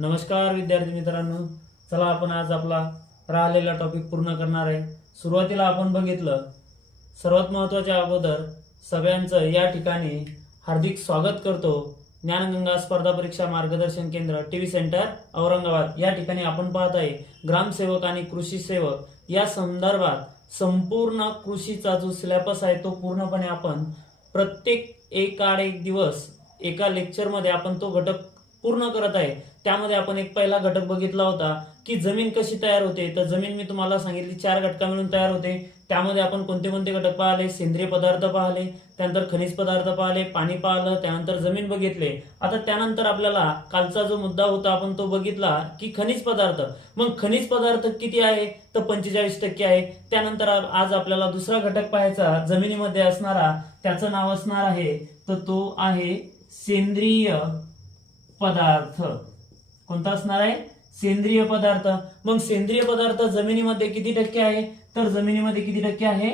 नमस्कार विद्यार्थी मित्रांनो, चला आपण आज आपला राहिलेला टॉपिक पूर्ण करणार आहे। सुरुवातीला आपण बघितलं, सर्वात महत्त्वाच्या अगोदर सगळ्यांचं या ठिकाणी हार्दिक स्वागत करतो। ज्ञानगंगा स्पर्धा परीक्षा मार्गदर्शन केंद्र टीव्ही सेंटर औरंगाबाद या ठिकाणी आपण पाहत आहे ग्रामसेवक आणि कृषी सेवक या संदर्भात संपूर्ण कृषीचा जो सिलेबस आहे तो पूर्णपणे आपण प्रत्येक एक दिवस एका लेक्चर मध्ये आपण तो घटक पूर्ण करत आहे। त्यामध्ये आपण एक पहिला घटक बघितला होता की जमीन कशी तयार होते। तर जमीन मी तुम्हाला सांगितली 4 घटका मिळून तयार होते। त्यामध्ये आपण कोणते कोणते घटक पाहिले, सेंद्रिय पदार्थ पाहिले, त्यानंतर खनिज पदार्थ पाहिले, पाणी पाहिलं, त्यानंतर जमीन बघितले। आता त्यानंतर आपल्याला कालचा जो मुद्दा होता आपण तो बघितला की खनिज पदार्थ। मग खनिज पदार्थ किती आहे तर 45% आहे। त्यानंतर आज आपल्याला दुसरा घटक पाहायचा जमिनीमध्ये असणारा, त्याचं नाव असणार आहे तर तो आहे सेंद्रिय पदार्थ। कोणता असणार आहे? सेंद्रिय पदार्थ। मग सेंद्रिय पदार्थ जमिनीमध्ये किती टक्के आहे तर जमिनीमध्ये किती टक्के आहे?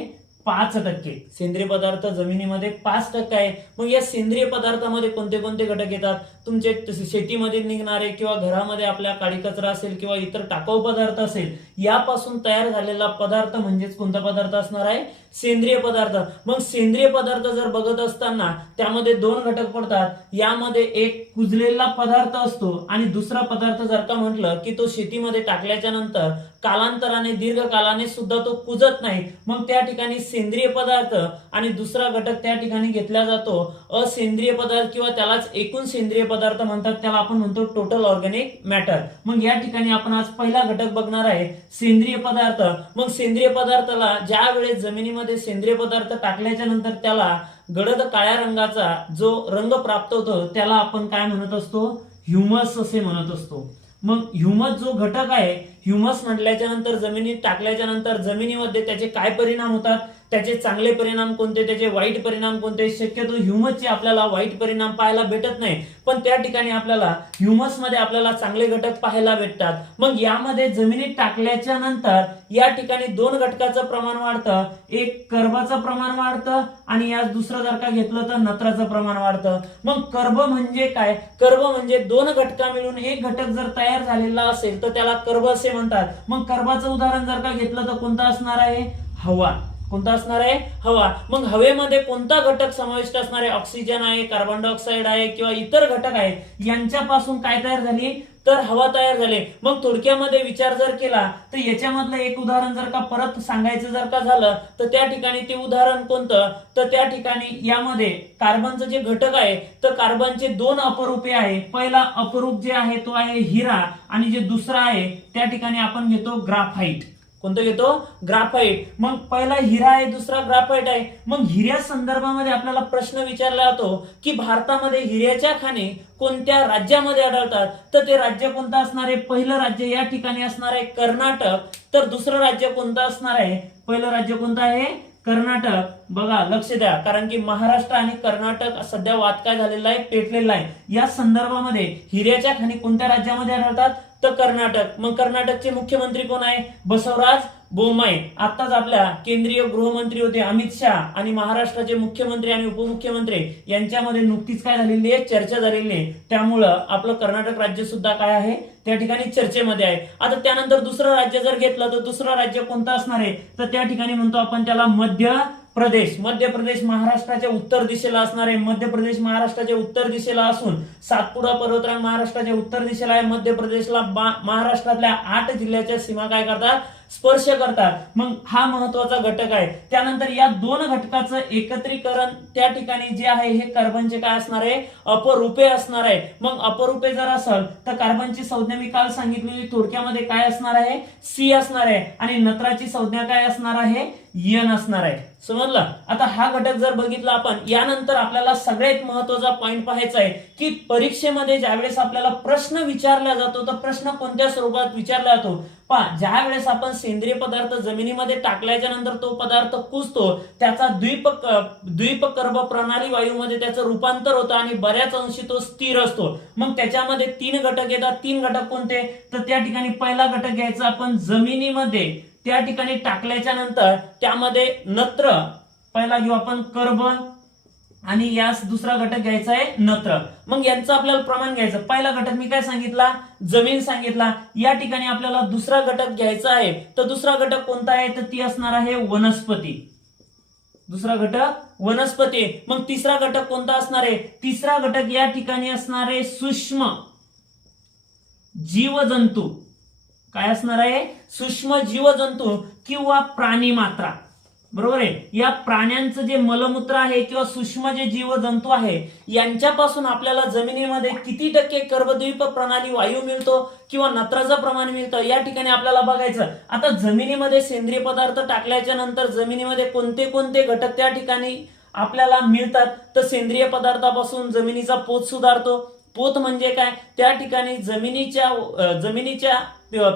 5%। सेंद्रिय पदार्थ जमिनीमध्ये 5% आहे। मग या सेंद्रिय पदार्थामध्ये कोणते कोणते घटक येतात? तुमचे शेतीमध्ये निघणारे किंवा घरामध्ये आपल्या काडी कचरा असेल किंवा इतर टाकाऊ पदार्थ असेल यापासून तयार झालेला पदार्थ म्हणजेच कोणता पदार्थ असणार आहे? सेंद्रिय पदार्थ। मग सेंद्रिय पदार्थ जर बघत असताना त्यामध्ये 2 घटक पडतात। यामध्ये एक कुजलेला पदार्थ असतो आणि दुसरा पदार्थ जर का म्हटलं की तो शेतीमध्ये टाकल्याच्या नंतर कालांतराने दीर्घकालाने सुद्धा तो कुजत नाही। मग त्या ठिकाणी सेंद्रिय पदार्थ आणि दुसरा घटक त्या ठिकाणी घेतला जातो असेंद्रिय पदार्थ किंवा त्यालाच एकूण सेंद्रिय पदार्थ म्हणतात, त्याला आपण म्हणतो टोटल ऑर्गॅनिक मॅटर। मग या ठिकाणी आपण आज पहिला घटक बघणार आहे सेंद्रिय पदार्थ। मग सेंद्रिय पदार्थाला ज्या वेळेस जमिनीमध्ये सेंद्रिय पदार्थ टाकल्याच्या नंतर त्याला गडद काळ्या रंगाचा जो रंग प्राप्त होतो त्याला आपण काय म्हणत असतो? ह्युमस असे म्हणत असतो। मग ह्युमस जो घटक आहे, ह्युमस म्हटल्याच्या नंतर जमिनीत टाकल्याच्या नंतर जमिनीमध्ये त्याचे काय परिणाम होतात? त्याचे चांगले परिणाम कोणते, त्याचे वाईट परिणाम कोणते? शक्यतो ह्युमसचे आपल्याला वाईट परिणाम पाहायला भेटत नाही, पण त्या ठिकाणी आपल्याला ह्युमस मध्ये आपल्याला चांगले घटक पाहायला भेटतात। मग यामध्ये जमिनीत टाकल्याच्या नंतर या ठिकाणी 2 घटकाचं प्रमाण वाढतं, एक कर्बाचं प्रमाण वाढतं आणि या दुसरं जर का घेतलं तर नत्राचं प्रमाण वाढतं। मग कर्ब म्हणजे काय? कर्ब म्हणजे 2 घटका मिळून एक घटक जर तयार झालेला असेल तर त्याला कर्ब असे म्हणतात। मग कर्बाचं उदाहरण जर का घेतलं तर कोणतं असणार आहे? हवा। कोणता असणार आहे? हवा। मग हवेमध्ये कोणता घटक समाविष्ट असणार आहे? ऑक्सिजन आहे, कार्बन डायऑक्साइड आहे किंवा इतर घटक आहेत। यांच्यापासून काय तयार झाली तर हवा तयार झाली। मग थोडक्यामध्ये विचार जर केला तर याच्यामधलं एक उदाहरण जर का परत सांगायचं जर का झालं तर त्या ठिकाणी ते उदाहरण कोणतं तर त्या ठिकाणी यामध्ये कार्बनचं जे घटक आहे तर कार्बनचे 2 अपरूपे आहे। पहिला अपरूप जे आहे तो आहे हिरा आणि जे दुसरा आहे त्या ठिकाणी आपण घेतो ग्राफाइट। कोणतं घेतो? ग्राफाइट। मग पहिला हिरा आहे, दुसरा ग्राफाइट आहे। मग हिऱ्या संदर्भामध्ये आपल्याला प्रश्न विचारला जातो की भारतामध्ये हिऱ्याच्या खाणी कोणत्या राज्यामध्ये आढळतात तर ते राज्य कोणतं असणार आहे? पहिलं राज्य या ठिकाणी असणार आहे कर्नाटक, तर दुसरं राज्य कोणतं असणार आहे? पहिलं राज्य कोणतं आहे? कर्नाटक। बघा लक्ष द्या, कारण की महाराष्ट्र आणि कर्नाटक सध्या वाद काय झालेला आहे? पेटलेला आहे। या संदर्भामध्ये हिऱ्याच्या खाणी कोणत्या राज्यामध्ये आढळतात तर कर्नाटक। मग कर्नाटकचे मुख्यमंत्री कोण आहे? बसवराज बोम्माई। आताच आपल्या केंद्रीय गृहमंत्री होते अमित शाह आणि महाराष्ट्राचे मुख्यमंत्री आणि उपमुख्यमंत्री यांच्यामध्ये नुकतीच काय झालेली आहे? चर्चा झालेली आहे। त्यामुळं आपलं कर्नाटक राज्य सुद्धा काय आहे? त्या ठिकाणी चर्चेमध्ये आहे। आता त्यानंतर दुसरं राज्य जर घेतलं तर दुसरं राज्य कोणतं असणार आहे तर त्या ठिकाणी म्हणतो आपण त्याला मध्य प्रदेश। मध्य प्रदेश महाराष्ट्राच्या उत्तर दिशेला असणार आहे। मध्य प्रदेश महाराष्ट्राच्या उत्तर दिशेला असून सातपुडा पर्वतरांग महाराष्ट्राच्या उत्तर दिशेला आहे। मध्य प्रदेशला महाराष्ट्रातल्या 8 जिल्ह्याच्या सीमा काय करतात? स्पर्श करतात। मग हा महत्वाचा घटक आहे। त्यानंतर या 2 घटकाचं एकत्रीकरण त्या ठिकाणी जे आहे हे कार्बनचे काय असणार आहे? अपरूपे असणार आहे। मग अपरूपे जर असेल तर कार्बनची संज्ञा मी काल सांगितलेली थोडक्यामध्ये काय असणार आहे? सी असणार आहे आणि नत्राची संज्ञा काय असणार आहे? एन असणार आहे। समजलं? आता हा घटक जर बघितला आपण, यानंतर आपल्याला सगळ्यात महत्वाचा पॉइंट पाहायचा आहे की परीक्षेमध्ये ज्यावेळेस आपल्याला प्रश्न विचारला जातो तर प्रश्न कोणत्या स्वरूपात विचारला जातो? पहा, ज्या वेळेस आपण सेंद्रिय पदार्थ जमिनीमध्ये टाकल्याच्या नंतर तो पदार्थ कुजतो, त्याचा द्वीपकर्ब प्रणाली वायूमध्ये त्याचं रूपांतर होतं आणि बऱ्याच अंशी तो स्थिर असतो। मग त्याच्यामध्ये 3 घटक येतात। 3 घटक कोणते तर त्या ठिकाणी पहिला घटक घ्यायचा आपण जमिनीमध्ये त्या ठिकाणी टाकल्याच्या नंतर त्यामध्ये नत्र पहिला घेऊ आपण कर्ब आणि यास दुसरा घटक घ्यायचा आहे नत्र. मग यांचं आपल्याला प्रमाण घ्यायचं. पहिला घटक मी काय सांगितला, जमीन सांगितला. या ठिकाणी आपल्याला दुसरा घटक घ्यायचा आहे, तर दुसरा घटक कोणता आहे, तर ती असणार आहे वनस्पती. दुसरा घटक वनस्पती. मग तिसरा घटक कोणता असणार आहे, तिसरा घटक या ठिकाणी असणार आहे सूक्ष्म जीवजंतू. काय असणार आहे, सूक्ष्म जीवजंतू किंवा प्राणी मात्रा. बरोबर आहे. या प्राण्यांचं जे मलमूत्र आहे किंवा सूक्ष्म जे जीवजंतू आहे यांच्यापासून आपल्याला जमिनीमध्ये किती टक्के कर्बद्वीप प्रणाली वायू मिळतो किंवा नत्राचं प्रमाण मिळतं या ठिकाणी आपल्याला बघायचं. आता जमिनीमध्ये सेंद्रिय पदार्थ टाकल्याच्या नंतर जमिनीमध्ये कोणते कोणते घटक त्या ठिकाणी आपल्याला मिळतात, तर सेंद्रिय पदार्थापासून जमिनीचा पोत सुधारतो. पोत म्हणजे काय, त्या ठिकाणी जमिनीच्या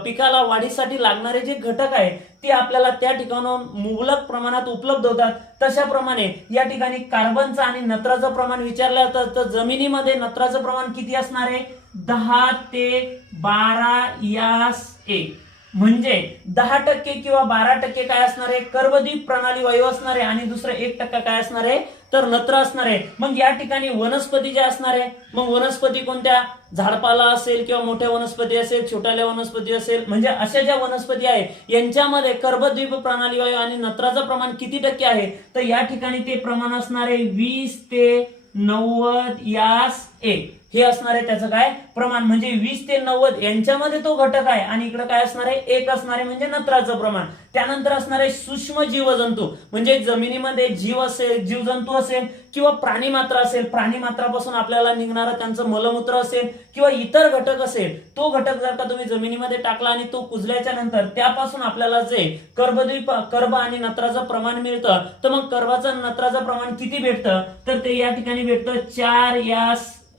पिकाला वाढीसाठी लागणारे जे घटक आहे ते आपल्याला त्या ठिकाणाहून मुबलक प्रमाणात उपलब्ध होतात. तशाप्रमाणे या ठिकाणी कार्बनचं आणि नत्राचं प्रमाण विचारलं जातं, तर जमिनीमध्ये नत्राचं प्रमाण किती असणार आहे, 10 ते 12 यास 1. म्हणजे 10% किंवा 12% काय असणार आहे, कर्बद्वीप प्रणाली वायू असणार आहे आणि दुसरं 1% काय असणार आहे, तर नत्र असणार आहे. मग या ठिकाणी वनस्पती जे असणार आहे, मग वनस्पती कोणत्या, झाडपाला असेल किंवा मोठ्या वनस्पती असेल, छोट्याल्या वनस्पती असेल, म्हणजे अशा ज्या वनस्पती आहे यांच्यामध्ये कर्बद्वीप प्रणाली वायू आणि नत्राचं प्रमाण किती टक्के आहे, तर या ठिकाणी ते प्रमाण असणार आहे 20 ते 90 यास 1. हे असणार आहे त्याचं काय प्रमाण. म्हणजे 20 ते 90 यांच्यामध्ये तो घटक आहे आणि इकडे काय असणार आहे, 1 असणार आहे, म्हणजे नत्राचं प्रमाण. त्यानंतर असणार आहे सूक्ष्म जीवजंतू. म्हणजे जमिनीमध्ये जीव असेल, जीवजंतू असेल किंवा प्राणी मात्रा असेल, प्राणी मात्रापासून आपल्याला निघणारं त्यांचं मलमूत्र असेल किंवा इतर घटक असेल, तो घटक जर का तुम्ही जमिनीमध्ये टाकला आणि तो कुजल्याच्या नंतर त्यापासून आपल्याला जे कर्ब आणि नत्राचं प्रमाण मिळतं, तर मग कर्बाचं नत्राचं प्रमाण किती भेटतं, तर ते या ठिकाणी भेटतं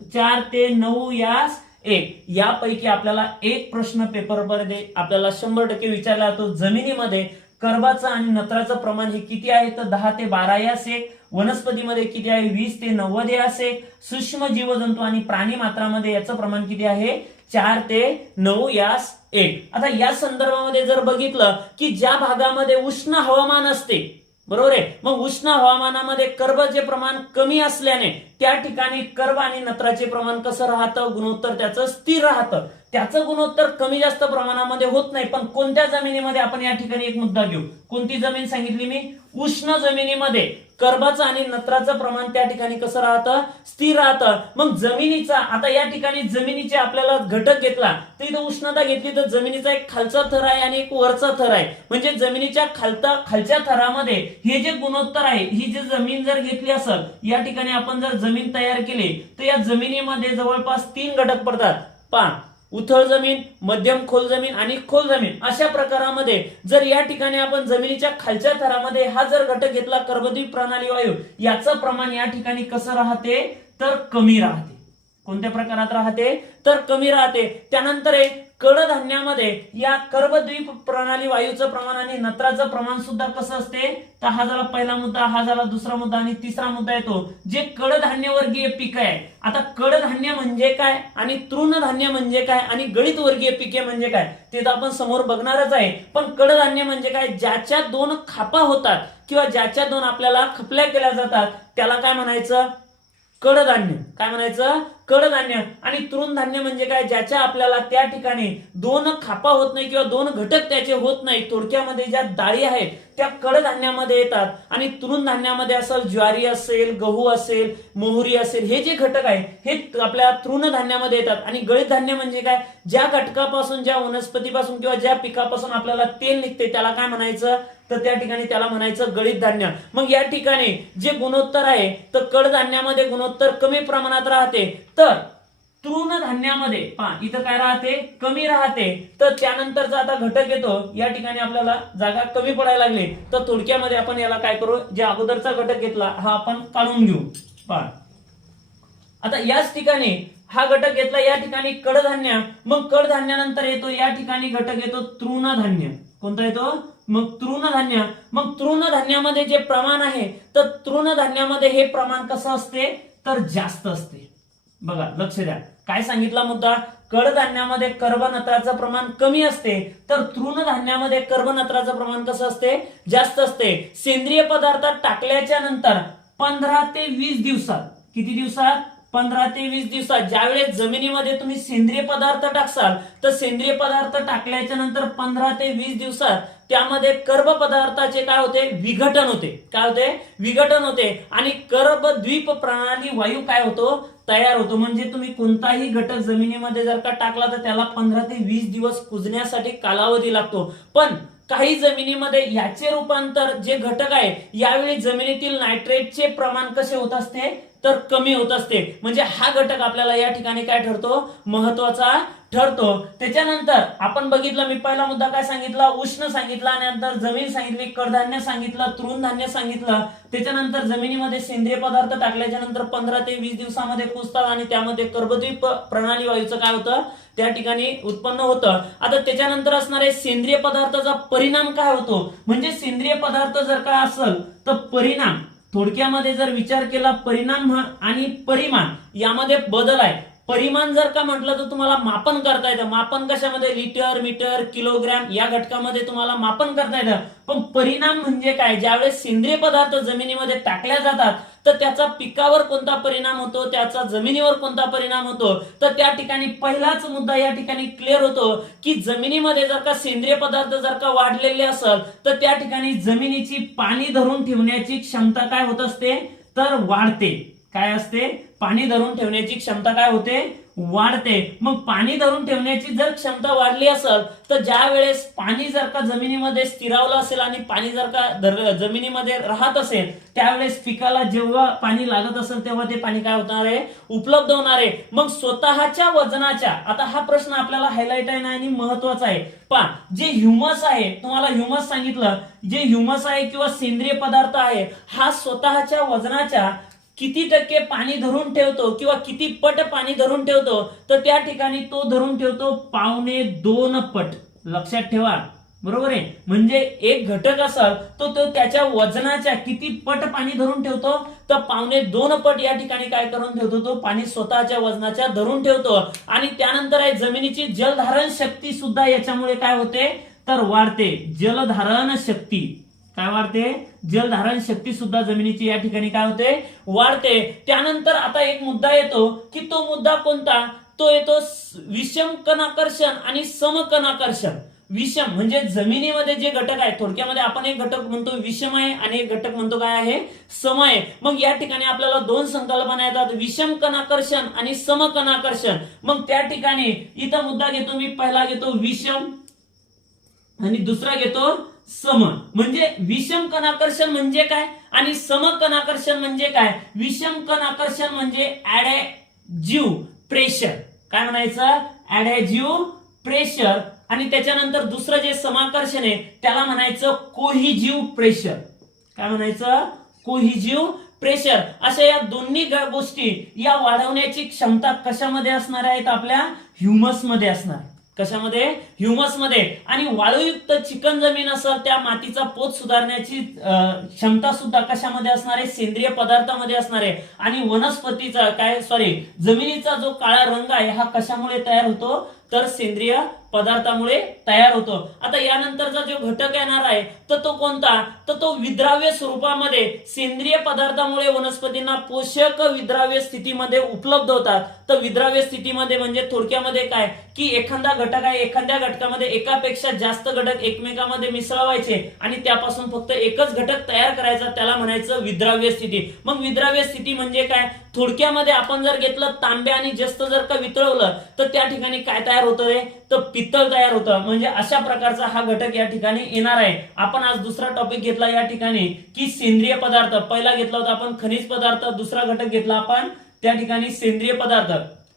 4 ते 9 यास 1. यापैकी आपल्याला एक प्रश्न पेपरमध्ये आपल्याला 100% विचारला जातो, जमिनीमध्ये कर्बाचं आणि नत्राचं प्रमाण हे किती आहे, तर 10 ते 12 यास 1. वनस्पतीमध्ये किती आहे, 20 ते 90 यास 1. सूक्ष्म जीवजंतू आणि प्राणी मात्रामध्ये याचं प्रमाण किती आहे, 4 ते 9 यास 1. आता या संदर्भामध्ये जर बघितलं की ज्या भागामध्ये उष्ण हवामान असते, बरोबर आहे, मग उष्ण हवामानामध्ये कर्बाचे प्रमाण कमी असल्याने त्या ठिकाणी कर्ब आणि नत्राचे प्रमाण कसं राहतं, गुणोत्तर त्याचं स्थिर राहतं. त्याचं गुणोत्तर कमी जास्त प्रमाणामध्ये होत नाही. पण कोणत्या जमिनीमध्ये, आपण या ठिकाणी एक मुद्दा घेऊ, कोणती जमीन सांगितली मी, उष्ण जमिनीमध्ये कर्बाचं आणि नत्राचं प्रमाण त्या ठिकाणी कसं राहतं, स्थिर राहतं. मग जमिनीचा, आता या ठिकाणी जमिनीचे आपल्याला घटक घेतला तर इथं उष्णता घेतली तर जमिनीचा एक खालचा थर आहे आणि एक वरचा थर आहे. म्हणजे जमिनीच्या खालच्या थरामध्ये हे जे गुणोत्तर आहे, ही जी जमीन जर घेतली असेल, या ठिकाणी आपण जर जमीन तयार केली तर या जमिनीमध्ये जवळपास 3 घटक पडतात. पहा, उथळ जमीन, मध्यम खोल जमीन आणि खोल जमीन. अशा प्रकारामध्ये जर या ठिकाणी आपण जमिनीच्या खालच्या थरामध्ये हा जर घटक घेतला कर्बद्वीप प्रणाली वायू, याचं प्रमाण या ठिकाणी कसं राहते, तर कमी राहते. कोणत्या प्रकारात राहते, तर कमी राहते. त्यानंतर कडधान्यामध्ये या कर्बद्वीप प्रणाली वायूचं प्रमाण आणि नत्राचं प्रमाण सुद्धा कसं असते, तर हा झाला पहिला मुद्दा, हा झाला दुसरा मुद्दा आणि तिसरा मुद्दा येतो जे कडधान्य वर्गीय पीक आहे. आता कडधान्य म्हणजे काय आणि तृणधान्य म्हणजे काय आणि गळीत वर्गीय पिके म्हणजे काय ते तर आपण समोर बघणारच आहे. पण कडधान्य म्हणजे काय, ज्याच्या 2 खापा होतात किंवा ज्याच्या 2 आपल्याला खपल्या केल्या जातात त्याला काय म्हणायचं, कडधान्य. काय म्हणायचं, कडधान्य. आणि तृणधान्य म्हणजे काय, ज्याच्या आपल्याला त्या ठिकाणी 2 खापा होत नाही किंवा 2 घटक त्याचे होत नाही. थोडक्यामध्ये ज्या डाळी आहेत त्या कडधान्यामध्ये येतात. आणि तृणधान्यामध्ये असेल, ज्वारी असेल, गहू असेल, मोहरी असेल, हे जे घटक आहे हे आपल्या तृणधान्यामध्ये येतात. आणि गळीत धान्य म्हणजे काय, ज्या घटकापासून, ज्या वनस्पतीपासून किंवा ज्या पिकापासून आपल्याला तेल निघते त्याला काय म्हणायचं, तर त्या ठिकाणी त्याला म्हणायचं गळीत धान्य. मग या ठिकाणी जे गुणोत्तर आहे तर कडधान्यामध्ये गुणोत्तर कमी प्रमाणात राहते, तर तृणधान्यामध्ये पहा इथं काय राहते, कमी राहते. तर त्यानंतरचा आता घटक येतो, या ठिकाणी आपल्याला जागा कमी पडायला लागली तर थोडक्यामध्ये आपण याला काय करू, जे अगोदरचा घटक घेतला हा आपण काढून घेऊ. पहा आता याच ठिकाणी हा घटक घेतला, या ठिकाणी कडधान्य. मग कडधान्यानंतर येतो या ठिकाणी घटक येतो तृणधान्य. कोणता येतो, मग तृणधान्य. मग तृणधान्यामध्ये जे प्रमाण आहे तर तृणधान्यामध्ये हे प्रमाण कसं असते, तर जास्त असते. बघा लक्ष द्या, काय सांगितला मुद्दा, कडधान्यामध्ये कर्बनत्राचं प्रमाण कमी असते तर तृणधान्यामध्ये कर्बनत्राचं प्रमाण कसं असते, जास्त असते. सेंद्रिय पदार्थात टाकल्याच्या नंतर 15 ते 20 दिवसात, किती दिवसात? 15 ते 20 दिवसात ज्यावेळेस जमिनीमध्ये तुम्ही सेंद्रिय पदार्थ टाकसाल, तर सेंद्रिय पदार्थ टाकल्याच्या नंतर 15 ते 20 दिवसात त्यामध्ये कर्ब पदार्थाचे काय होते? विघटन होते. काय होते? विघटन होते. आणि कर्ब द्वीप प्रणाली वायू काय होतो? तयार होतो. म्हणजे तुम्ही कोणताही घटक जमिनीमध्ये जर का टाकला तर त्याला 15 ते 20 दिवस कुजण्यासाठी कालावधी लागतो. पण काही जमिनीमध्ये याचे रूपांतर जे घटक आहे, यावेळी जमिनीतील नायट्रेटचे प्रमाण कसे होत असते? तर कमी होत असते. म्हणजे हा घटक आपल्याला या ठिकाणी काय ठरतो? महत्वाचा ठरतो. त्याच्यानंतर आपण बघितलं, मी पहिला मुद्दा काय सांगितला? उष्ण सांगितला, नंतर जमीन सांगितली, कडधान्य सांगितलं, तृणधान्य सांगितलं. त्याच्यानंतर जमिनीमध्ये सेंद्रिय पदार्थ टाकल्याच्या नंतर 15 ते 20 दिवसामध्ये कुजतात आणि त्यामध्ये कर्बद्वीप प्रणाली वायूचं काय होतं? त्या ठिकाणी उत्पन्न होतं. आता त्याच्यानंतर असणारे सेंद्रिय पदार्थाचा परिणाम काय होतो? म्हणजे सेंद्रिय पदार्थ जर का असेल तर परिणाम, थोडक्यामध्ये जर विचार केला, परिणाम आणि परिमाण यामध्ये बदल आहे. परिमाण जर का म्हटलं तर तुम्हाला मापन करता येतं. मापन कशामध्ये? लिटर, मीटर, किलोग्रॅम या घटकामध्ये तुम्हाला मापन करता येतं. पण परिणाम म्हणजे काय? ज्यावेळेस सेंद्रिय पदार्थ जमिनीमध्ये टाकल्या जातात तर त्याचा पिकावर कोणता परिणाम होतो, त्याचा जमिनीवर कोणता परिणाम होतो, तर त्या ठिकाणी पहिलाच मुद्दा या ठिकाणी क्लिअर होतो की जमिनीमध्ये जर का सेंद्रिय पदार्थ जर का वाढलेले असेल तर त्या ठिकाणी जमिनीची पाणी धरून ठेवण्याची क्षमता काय होत असते? तर वाढते. काय असते? पाणी धरून ठेवण्याची क्षमता काय होते? वाढते. मग पाणी धरून ठेवण्याची जर क्षमता वाढली असेल तर ज्या वेळेस पाणी जर का जमिनीमध्ये स्थिरावलं असेल आणि पाणी जर का जमिनीमध्ये राहत असेल, त्यावेळेस पिकाला जेव्हा पाणी लागत असेल तेव्हा ते पाणी काय होणार आहे? उपलब्ध होणार आहे. मग स्वतःच्या वजनाच्या, आता हा प्रश्न आपल्याला हायलाइट आहे ना आणि महत्वाचा आहे. पहा, जे ह्युमस आहे, तुम्हाला ह्युमस सांगितलं, जे ह्युमस आहे किंवा सेंद्रिय पदार्थ आहे, हा स्वतःच्या वजनाच्या किती टक्के पाणी धरून ठेवतो किंवा किती पट पाणी धरून ठेवतो? तर त्या ठिकाणी तो धरून ठेवतो 1.25 पट. लक्षात ठेवा, बरोबर आहे. म्हणजे एक घटक असेल तो त्याच्या वजनाच्या किती पट पाणी धरून ठेवतो? तर 1.25 पट या ठिकाणी काय करून ठेवतो? तो पाणी स्वतःच्या वजनाच्या धरून ठेवतो. आणि त्यानंतर आहे जमिनीची जलधारण शक्ती सुद्धा याच्यामुळे काय होते? तर वाढते. जलधारण शक्ती काय वाढते? जलधारण शक्ती सुद्धा जमिनीची या ठिकाणी काय होते? वाढते. त्यानंतर आता एक मुद्दा येतो की तो मुद्दा कोणता? तो येतो विषम कणाकर्षण आणि समकणाकर्षण. विषम म्हणजे जमिनीमध्ये जे घटक आहे, थोडक्यामध्ये आपण एक घटक म्हणतो विषम आहे आणि एक घटक म्हणतो काय आहे? सम आहे. मग या ठिकाणी आपल्याला दोन संकल्पना येतात, विषम कणाकर्षण आणि समकणाकर्षण. मग त्या ठिकाणी इथं मुद्दा घेतो मी, पहिला घेतो विषम आणि दुसरा घेतो सम. म्हणजे विषम कणाकर्षण म्हणजे काय आणि समकणाकर्षण म्हणजे काय? विषम कणाकर्षण म्हणजे ऍडॅजिव्ह प्रेशर. काय म्हणायचं? ऍडॅजिव्ह प्रेशर. आणि त्याच्यानंतर दुसरं जे समाकर्षण आहे त्याला म्हणायचं कोहिजिव्ह प्रेशर. काय म्हणायचं? कोहिजिव्ह प्रेशर. अशा या दोन्ही गोष्टी या वाढवण्याची क्षमता कशामध्ये असणार आहेत? आपल्या ह्युमस मध्ये असणार. कशामध्ये? ह्युमस मध्ये. आणि वाळूयुक्त चिकन जमीन असेल त्या मातीचा पोत सुधारण्याची क्षमता सुद्धा कशामध्ये असणार आहे? सेंद्रिय पदार्थामध्ये असणार आहे. आणि वनस्पतीचा जमिनीचा जो काळा रंग आहे हा कशामुळे तयार होतो? तर सेंद्रिय पदार्थामुळे तयार होतो. आता यानंतरचा जो घटक येणार आहे तर तो कोणता? तर तो विद्राव्य स्वरूपामध्ये सेंद्रिय पदार्थामुळे वनस्पतींना पोषक विद्राव्य स्थितीमध्ये उपलब्ध होतात. तर विद्राव्य स्थितीमध्ये म्हणजे थोडक्यामध्ये काय की एखादा घटक आहे, एखाद्या घटकामध्ये एकापेक्षा जास्त घटक एकमेकांमध्ये मिसळवायचे आणि त्यापासून फक्त एकच घटक तयार करायचा, त्याला म्हणायचं विद्राव्य स्थिती. मग विद्राव्य स्थिती म्हणजे काय? थोडक्यामध्ये आपण जर घेतलं तांबे आणि जस्त जर का वितळवलं तर त्या ठिकाणी काय तयार होतं रे? तर पित्तळ तयार होतं. म्हणजे अशा प्रकारचा हा घटक या ठिकाणी येणार आहे. आपण आज दुसरा टॉपिक घेतला या ठिकाणी की सेंद्रिय पदार्थ. पहिला घेतला होता आपण खनिज पदार्थ, दुसरा घटक घेतला आपण त्या ठिकाणी सेंद्रिय पदार्थ.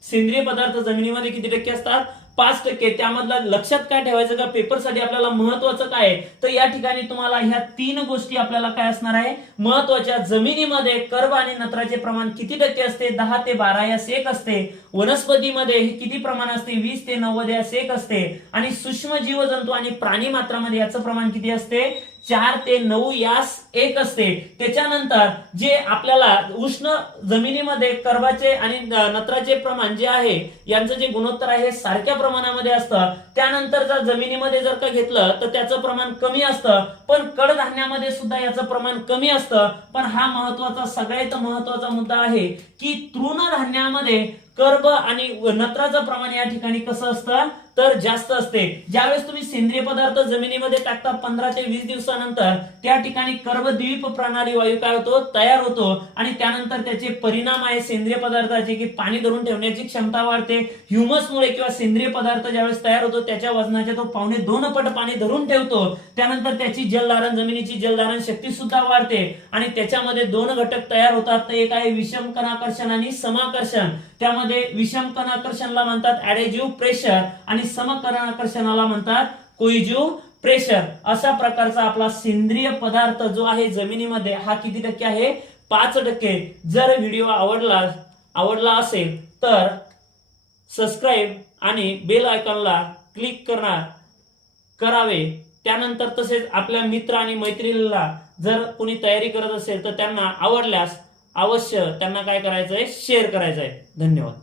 सेंद्रिय पदार्थ जमिनीमध्ये किती टक्के असतात? 5%. त्यामधलं लक्षात काय ठेवायचं का पेपरसाठी आपल्याला महत्वाचं काय आहे? तर या ठिकाणी तुम्हाला ह्या 3 गोष्टी आपल्याला काय असणार आहे? महत्वाच्या. जमिनीमध्ये कर्ब आणि नत्राचे प्रमाण किती टक्के असते? 10 ते 12 या सेक असते. वनस्पतीमध्ये हे किती प्रमाण असते? 20 ते 90 या सेक असते. आणि सूक्ष्म जीवजंतू आणि प्राणी मात्रामध्ये याचं प्रमाण किती असते? 4 ते 9 यास 1 असते. त्याच्यानंतर जे आपल्याला उष्ण जमिनीमध्ये कर्बाचे आणि नत्राचे प्रमाण जे आहे यांचं जे गुणोत्तर आहे सारख्या प्रमाणामध्ये असतं. त्यानंतर जर जमिनीमध्ये जर का घेतलं तर त्याचं प्रमाण कमी असतं, पण कडधान्यामध्ये सुद्धा याचं प्रमाण कमी असतं. पण हा महत्वाचा सगळ्यात महत्वाचा मुद्दा आहे की तृणधान्यामध्ये कर्ब आणि नत्राचं प्रमाण या ठिकाणी कसं असतं तर जास्त असते. ज्यावेळेस तुम्ही सेंद्रिय पदार्थ जमिनीमध्ये टाकता 15 ते 20 दिवसानंतर त्या ठिकाणी कर्बद्वीप प्रणाली वायू काय होतो तयार होतो आणि त्यानंतर त्याचे परिणाम आहे सेंद्रिय पदार्थाचे की पाणी धरून ठेवण्याची क्षमता वाढते. ह्युमसमुळे किंवा सेंद्रिय पदार्थ ज्यावेळेस तयार होतो त्याच्या वजनाच्या तो 2.5 पट पाणी धरून ठेवतो. त्यानंतर त्याची जलधारण जमिनीची जलधारण शक्ती सुद्धा वाढते आणि त्याच्यामध्ये 2 घटक तयार होतात. तर एक आहे विषम कणाकर्षण आणि समाकर्षण. त्यामध्ये विषम कणाकर्षणला म्हणतात ऍडेजिव्ह प्रेशर आणि समकणाकर्षणाला म्हणतात कोइजिव्ह प्रेशर. अशा प्रकारचा आपला सेंद्रिय पदार्थ जो आहे जमिनीमध्ये हा किती टक्के आहे 5%. जर व्हिडिओ आवडला असेल तर सबस्क्राईब आणि बेल आयकॉनला क्लिक करावे. त्यानंतर तसेच आपल्या मित्र आणि मैत्रिणीला जर कोणी तयारी करत असेल तर त्यांना आवडल्यास अवश्य त्यांना काय करायचंय शेअर करायचंय. धन्यवाद.